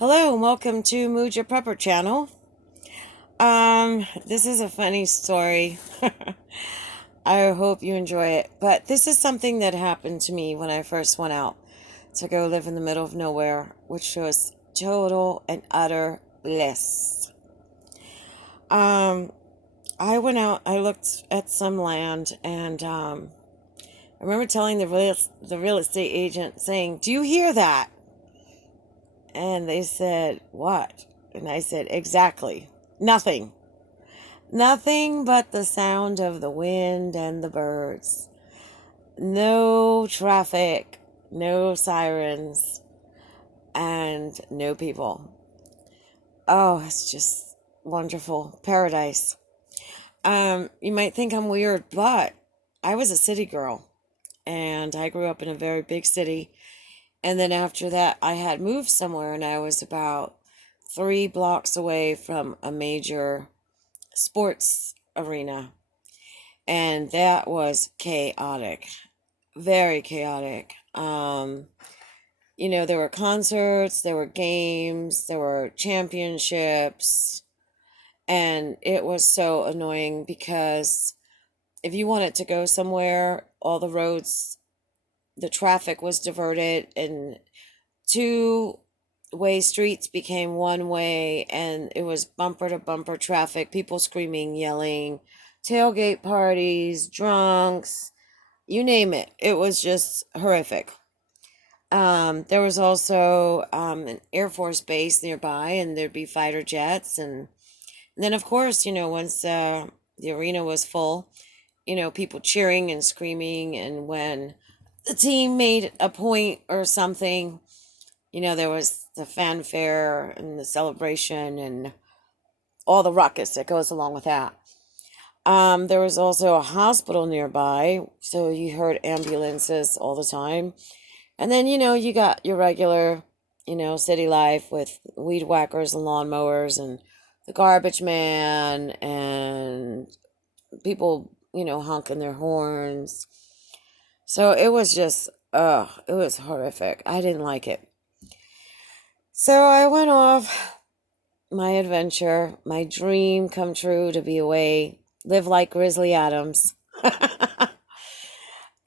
Hello and welcome to Mooja Prepper channel. This is a funny story. I hope you enjoy it. But this is something that happened to me when I first went out to go live in the middle of nowhere, which was total and utter bliss. Um, I went out, I looked at some land, and I remember telling the real estate agent, saying, "Do you hear that?" And they said, "What?" And I said, "Exactly. Nothing. Nothing but the sound of the wind and the birds. No traffic, no sirens, and no people. Oh, it's just wonderful. Paradise." You might think I'm weird, but I was a city girl and I grew up in a very big city. And then after that, I had moved somewhere and I was about 3 blocks away from a major sports arena. And that was chaotic, very chaotic. There were concerts, there were games, there were championships, and it was so annoying because if you wanted to go somewhere, all the roads, the traffic was diverted, and two-way streets became one way, and it was bumper to bumper traffic, people screaming, yelling, tailgate parties, drunks, you name it. It was just horrific. There was also an Air Force base nearby, and there'd be fighter jets. And then, of course, once the arena was full, people cheering and screaming. And when the team made a point or something, there was the fanfare and the celebration and all the ruckus that goes along with that. There was also a hospital nearby, so you heard ambulances all the time. And then, you got your regular, city life with weed whackers and lawnmowers and the garbage man and people, honking their horns. So it was just, it was horrific. I didn't like it. So I went off my adventure, my dream come true to be away, live like Grizzly Adams.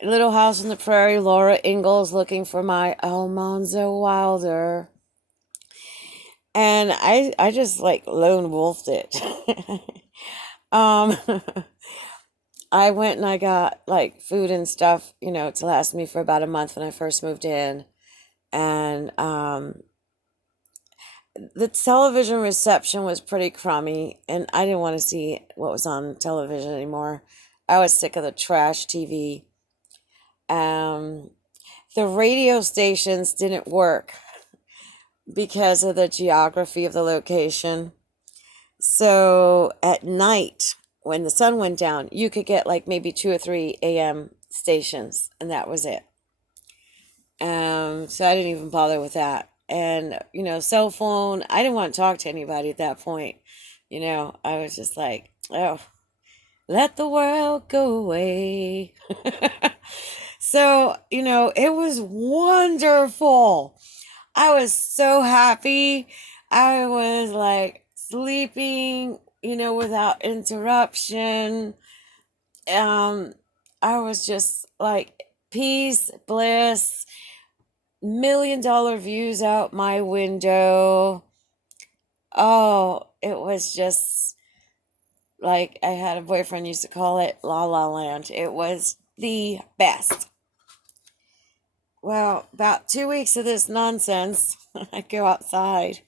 Little House on the Prairie, Laura Ingalls looking for my Almanzo Wilder. And I just like lone wolfed it. um, I went and I got like food and stuff, to last me for about a month when I first moved in. And the television reception was pretty crummy, and I didn't want to see what was on television anymore. I was sick of the trash TV. Um, the radio stations didn't work because of the geography of the location. So at night, when the sun went down, you could get like maybe 2 or 3 a.m. stations, and that was it. So I didn't even bother with that. And, cell phone, I didn't want to talk to anybody at that point. I was just like, oh, let the world go away. So, it was wonderful. I was so happy. I was like sleeping, without interruption. Um, I was just like peace, bliss, $1 million views out my window. Oh, it was just like I had a boyfriend used to call it La La Land. It was the best. Well, about 2 weeks of this nonsense, I go outside,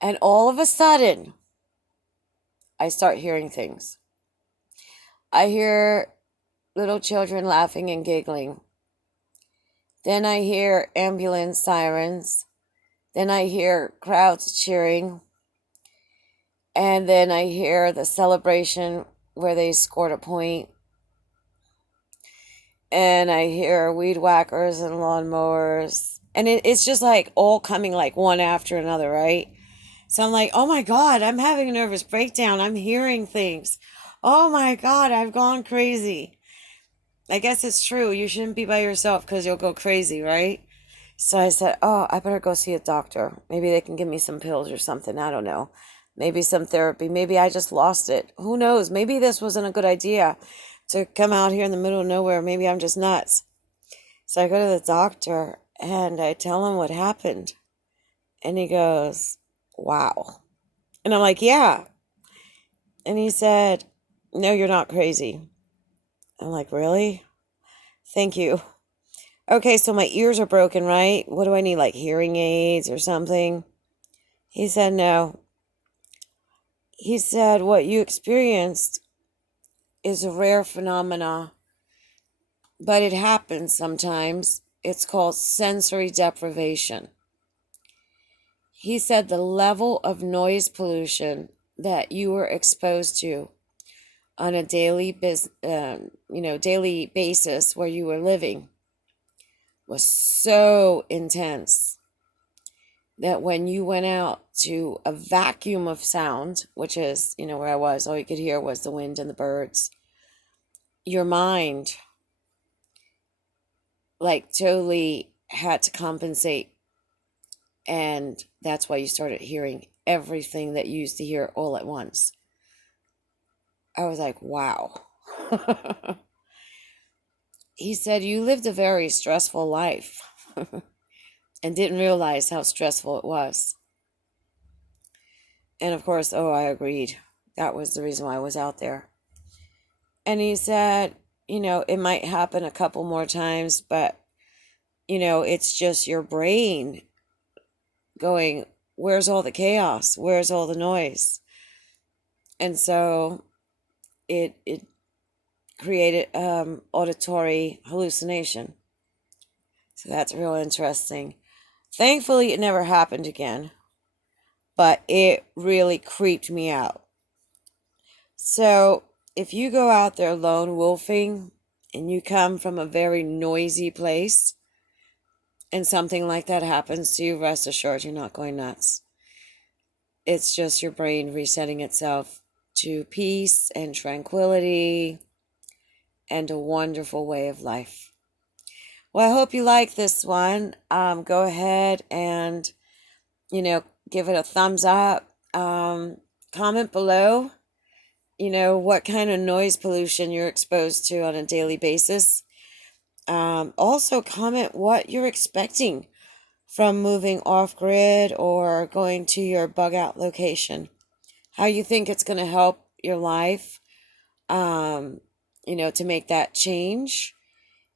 and all of a sudden, I start hearing things. I hear little children laughing and giggling. Then I hear ambulance sirens. Then I hear crowds cheering. And then I hear the celebration where they scored a point. And I hear weed whackers and lawnmowers. And it's just like all coming like one after another, right? So I'm like, oh my God, I'm having a nervous breakdown. I'm hearing things. Oh my God, I've gone crazy. I guess it's true. You shouldn't be by yourself because you'll go crazy, right? So I said, oh, I better go see a doctor. Maybe they can give me some pills or something. I don't know. Maybe some therapy. Maybe I just lost it. Who knows? Maybe this wasn't a good idea to come out here in the middle of nowhere. Maybe I'm just nuts. So I go to the doctor and I tell him what happened. And he goes, wow. And I'm like, yeah. And he said, no, you're not crazy. I'm like, really? Thank you. Okay, so my ears are broken, right? What do I need, like hearing aids or something? He said, no. He said, what you experienced is a rare phenomena, but it happens sometimes. It's called sensory deprivation. He said the level of noise pollution that you were exposed to on a daily basis where you were living was so intense that when you went out to a vacuum of sound, which is, where I was, all you could hear was the wind and the birds, your mind like totally had to compensate. And that's why you started hearing everything that you used to hear all at once. I was like, wow. He said, you lived a very stressful life and didn't realize how stressful it was. And of course, I agreed. That was the reason why I was out there. And he said, it might happen a couple more times, but, it's just your brain going, where's all the chaos? Where's all the noise? And so it created auditory hallucination. So that's real interesting. Thankfully, it never happened again, but it really creeped me out. So if you go out there lone wolfing and you come from a very noisy place and something like that happens to you, rest assured you're not going nuts. It's just your brain resetting itself to peace and tranquility and a wonderful way of life. Well, I hope you like this one. Go ahead and, give it a thumbs up. Comment below, what kind of noise pollution you're exposed to on a daily basis. Also, comment what you're expecting from moving off grid or going to your bug out location. How you think it's going to help your life, to make that change.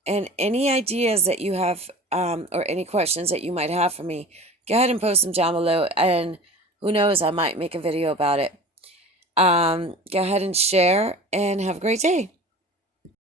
And any ideas that you have, or any questions that you might have for me, go ahead and post them down below. And who knows, I might make a video about it. Go ahead and share and have a great day.